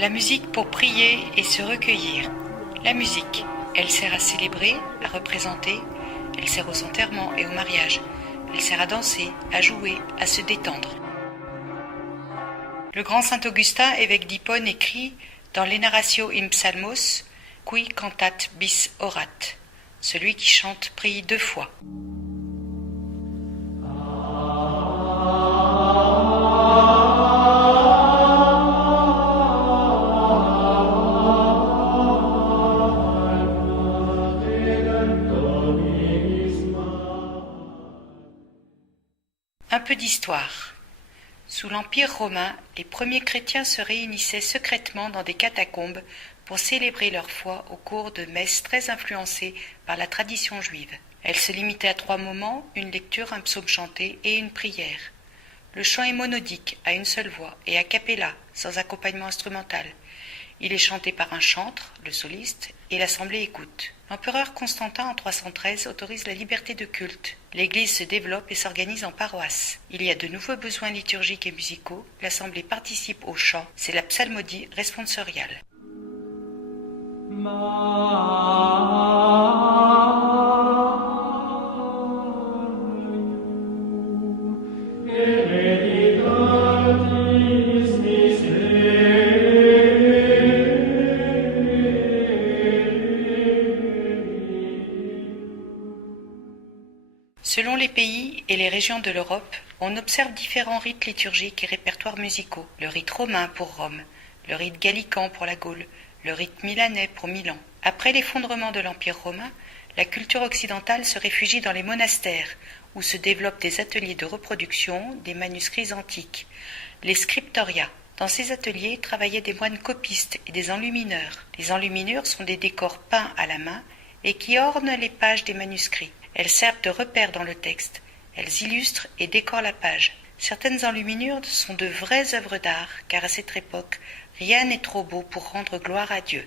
La musique pour prier et se recueillir. La musique, elle sert à célébrer, à représenter, elle sert aux enterrements et au mariage, elle sert à danser, à jouer, à se détendre. Le grand saint Augustin, évêque d'Hippone, écrit dans l'Enaratio in Psalmos, qui cantat bis orat. Celui qui chante prie 2 fois. Un peu d'histoire. Sous l'Empire romain, les premiers chrétiens se réunissaient secrètement dans des catacombes pour célébrer leur foi au cours de messes très influencées par la tradition juive. Elles se limitaient à 3 moments, une lecture, un psaume chanté et une prière. Le chant est monodique, à une seule voix, et a cappella, sans accompagnement instrumental. Il est chanté par un chantre, le soliste, et l'assemblée écoute. L'empereur Constantin en 313 autorise la liberté de culte. L'Église se développe et s'organise en paroisses. Il y a de nouveaux besoins liturgiques et musicaux. L'assemblée participe au chant. C'est la psalmodie responsoriale. Selon les pays et les régions de l'Europe, on observe différents rites liturgiques et répertoires musicaux. Le rite romain pour Rome, le rite gallican pour la Gaule, le rite milanais pour Milan. Après l'effondrement de l'Empire romain, la culture occidentale se réfugie dans les monastères, où se développent des ateliers de reproduction des manuscrits antiques, les scriptoria. Dans ces ateliers travaillaient des moines copistes et des enlumineurs. Les enluminures sont des décors peints à la main et qui ornent les pages des manuscrits. Elles servent de repères dans le texte. Elles illustrent et décorent la page. Certaines enluminures sont de vraies œuvres d'art, car à cette époque, rien n'est trop beau pour rendre gloire à Dieu.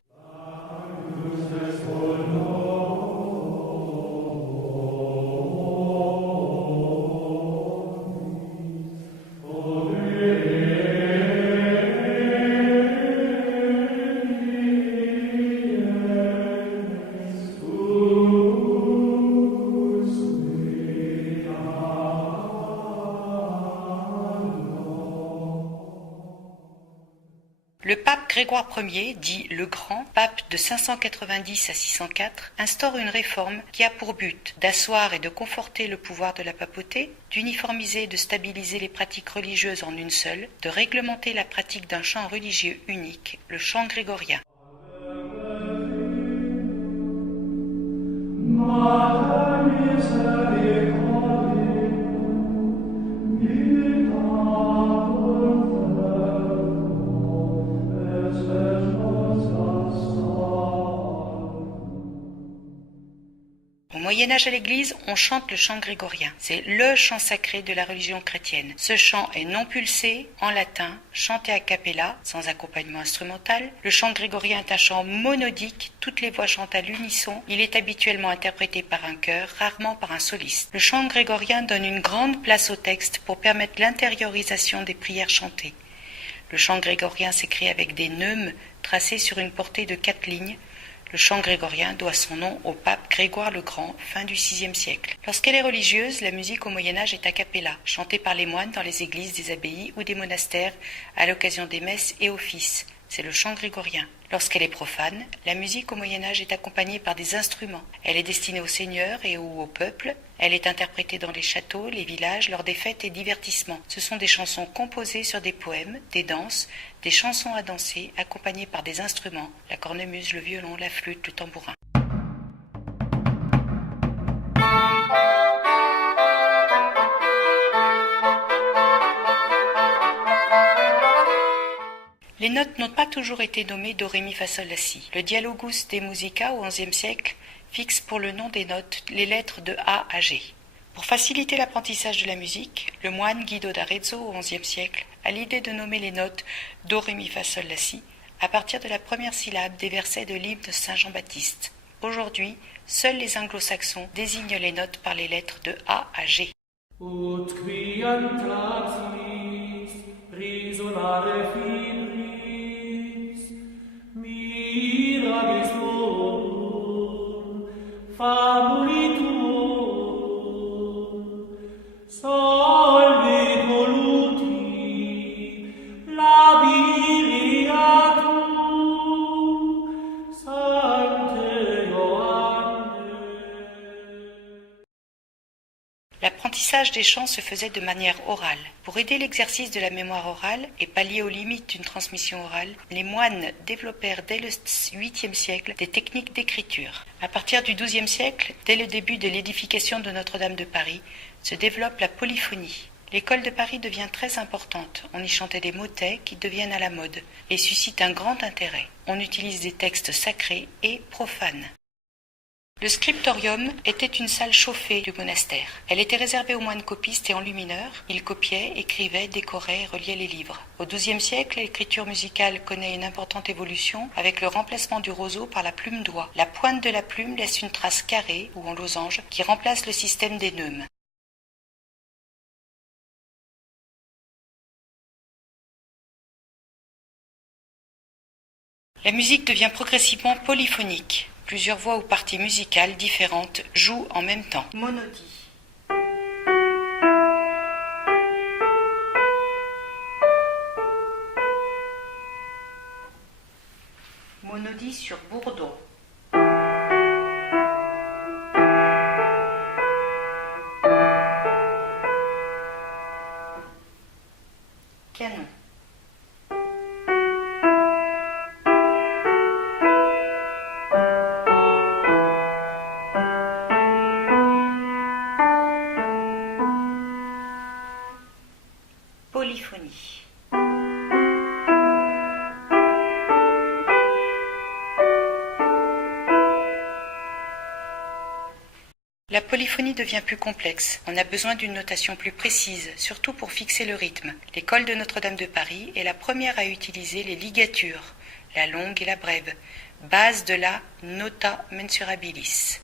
Le pape Grégoire Ier, dit le Grand, pape de 590 à 604, instaure une réforme qui a pour but d'asseoir et de conforter le pouvoir de la papauté, d'uniformiser et de stabiliser les pratiques religieuses en une seule, de réglementer la pratique d'un chant religieux unique, le chant grégorien. Au Moyen-Âge à l'Église, on chante le chant grégorien. C'est le chant sacré de la religion chrétienne. Ce chant est non pulsé, en latin, chanté a cappella, sans accompagnement instrumental. Le chant grégorien est un chant monodique, toutes les voix chantent à l'unisson. Il est habituellement interprété par un chœur, rarement par un soliste. Le chant grégorien donne une grande place au texte pour permettre l'intériorisation des prières chantées. Le chant grégorien s'écrit avec des neumes tracés sur une portée de 4 lignes. Le chant grégorien doit son nom au pape Grégoire le Grand, fin du VIe siècle. Lorsqu'elle est religieuse, la musique au Moyen-Âge est a cappella, chantée par les moines dans les églises des abbayes ou des monastères à l'occasion des messes et offices. C'est le chant grégorien. Lorsqu'elle est profane, la musique au Moyen-Âge est accompagnée par des instruments. Elle est destinée aux seigneurs et ou au peuple. Elle est interprétée dans les châteaux, les villages, lors des fêtes et divertissements. Ce sont des chansons composées sur des poèmes, des danses, des chansons à danser, accompagnées par des instruments, la cornemuse, le violon, la flûte, le tambourin. Les notes n'ont pas toujours été nommées do, ré, mi, fa, sol, la, si. Le Dialogus de Musica au XIe siècle fixe pour le nom des notes les lettres de A à G. Pour faciliter l'apprentissage de la musique, le moine Guido d'Arezzo au XIe siècle a l'idée de nommer les notes do, ré, mi, fa, sol, la, si à partir de la première syllabe des versets de l'hymne de Saint Jean-Baptiste. Aujourd'hui, seuls les anglo-saxons désignent les notes par les lettres de A à G. Ut quiantatis risolare fibris L'apprentissage des chants se faisait de manière orale. Pour aider l'exercice de la mémoire orale et pallier aux limites d'une transmission orale, les moines développèrent dès le 8e siècle des techniques d'écriture. À partir du 12e siècle, dès le début de l'édification de Notre-Dame de Paris, se développe la polyphonie. L'école de Paris devient très importante. On y chantait des motets qui deviennent à la mode et suscitent un grand intérêt. On utilise des textes sacrés et profanes. Le scriptorium était une salle chauffée du monastère. Elle était réservée aux moines copistes et enlumineurs. Ils copiaient, écrivaient, décoraient et reliaient les livres. Au XIIe siècle, l'écriture musicale connaît une importante évolution avec le remplacement du roseau par la plume d'oie. La pointe de la plume laisse une trace carrée ou en losange qui remplace le système des neumes. La musique devient progressivement polyphonique. Plusieurs voix ou parties musicales différentes jouent en même temps. Monodie. Monodie sur bourdon. Canon. Polyphonie. La polyphonie devient plus complexe. On a besoin d'une notation plus précise, surtout pour fixer le rythme. L'école de Notre-Dame de Paris est la première à utiliser les ligatures, la longue et la brève, base de la nota mensurabilis.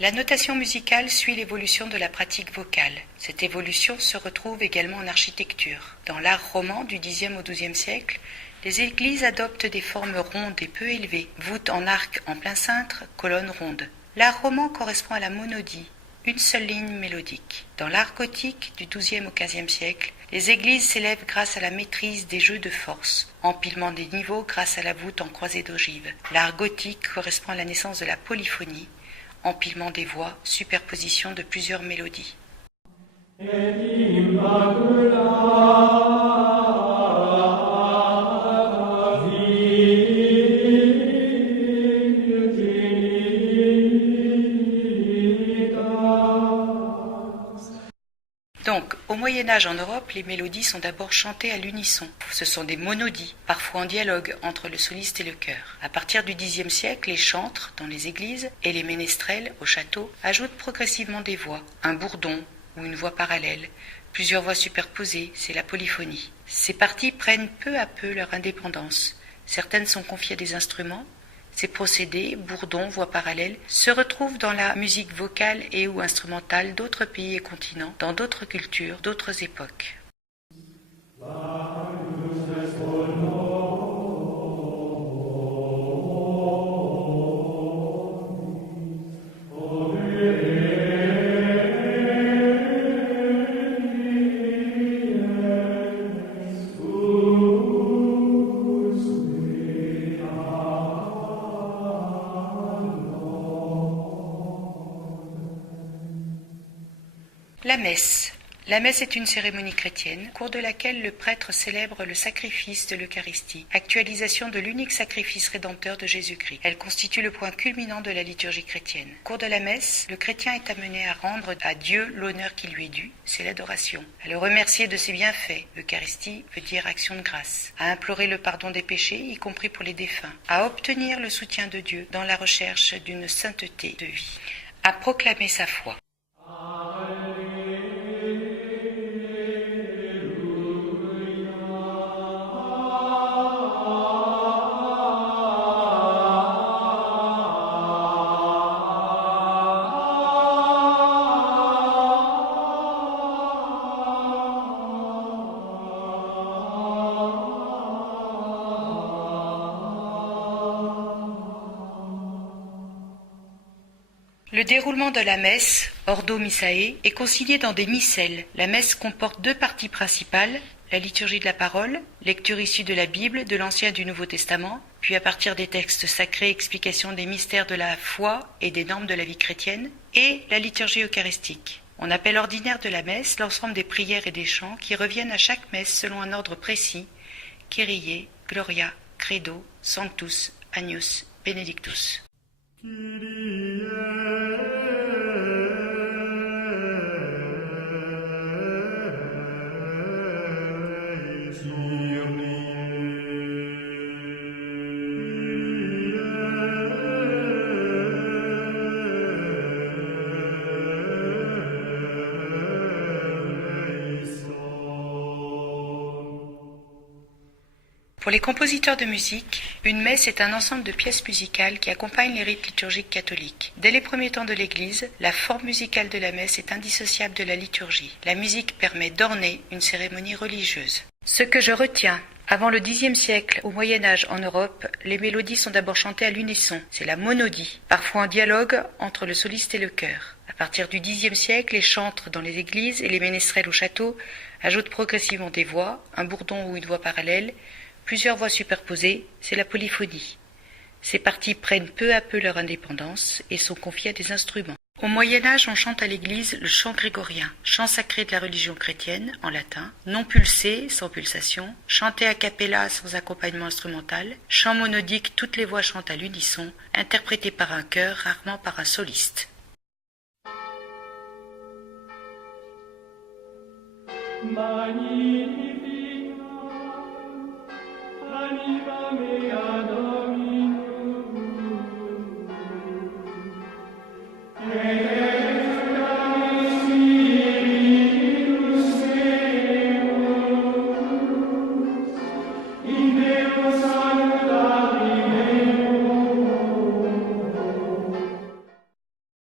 La notation musicale suit l'évolution de la pratique vocale. Cette évolution se retrouve également en architecture. Dans l'art roman du Xe au XIIe siècle, les églises adoptent des formes rondes et peu élevées, voûtes en arc en plein cintre, colonnes rondes. L'art roman correspond à la monodie, une seule ligne mélodique. Dans l'art gothique du XIIe au XVe siècle, les églises s'élèvent grâce à la maîtrise des jeux de force, empilement des niveaux grâce à la voûte en croisée d'ogives. L'art gothique correspond à la naissance de la polyphonie, empilement des voix, superposition de plusieurs mélodies. Donc, au Moyen-Âge en Europe, les mélodies sont d'abord chantées à l'unisson. Ce sont des monodies, parfois en dialogue entre le soliste et le chœur. À partir du Xe siècle, les chantres, dans les églises, et les ménestrels, au château, ajoutent progressivement des voix, un bourdon ou une voix parallèle, plusieurs voix superposées, c'est la polyphonie. Ces parties prennent peu à peu leur indépendance. Certaines sont confiées à des instruments. Ces procédés, bourdons, voix parallèles, se retrouvent dans la musique vocale et ou instrumentale d'autres pays et continents, dans d'autres cultures, d'autres époques. La messe. La messe est une cérémonie chrétienne, au cours de laquelle le prêtre célèbre le sacrifice de l'Eucharistie, actualisation de l'unique sacrifice rédempteur de Jésus-Christ. Elle constitue le point culminant de la liturgie chrétienne. Au cours de la messe, le chrétien est amené à rendre à Dieu l'honneur qui lui est dû, c'est l'adoration, à le remercier de ses bienfaits, Eucharistie veut dire action de grâce, à implorer le pardon des péchés, y compris pour les défunts, à obtenir le soutien de Dieu dans la recherche d'une sainteté de vie, à proclamer sa foi. Le déroulement de la messe, Ordo Missae, est consigné dans des missels. La messe comporte deux parties principales, la liturgie de la parole, lecture issue de la Bible, de l'Ancien et du Nouveau Testament, puis à partir des textes sacrés, explication des mystères de la foi et des normes de la vie chrétienne, et la liturgie eucharistique. On appelle ordinaire de la messe l'ensemble des prières et des chants qui reviennent à chaque messe selon un ordre précis, Kyrie, Gloria, Credo, Sanctus, Agnus, Benedictus. Pour les compositeurs de musique, une messe est un ensemble de pièces musicales qui accompagnent les rites liturgiques catholiques. Dès les premiers temps de l'Église, la forme musicale de la messe est indissociable de la liturgie. La musique permet d'orner une cérémonie religieuse. Ce que je retiens, avant le Xe siècle, au Moyen-Âge en Europe, les mélodies sont d'abord chantées à l'unisson. C'est la monodie, parfois en dialogue entre le soliste et le chœur. À partir du Xe siècle, les chantres dans les églises et les ménestrels au château ajoutent progressivement des voix, un bourdon ou une voix parallèle, plusieurs voix superposées, c'est la polyphonie. Ces parties prennent peu à peu leur indépendance et sont confiées à des instruments. Au Moyen-Âge, on chante à l'église le chant grégorien, chant sacré de la religion chrétienne, en latin, non pulsé, sans pulsation, chanté a cappella sans accompagnement instrumental, chant monodique, toutes les voix chantent à l'unisson, interprété par un chœur, rarement par un soliste. Anima mea Dominum, et Spiritus Deus, in Deus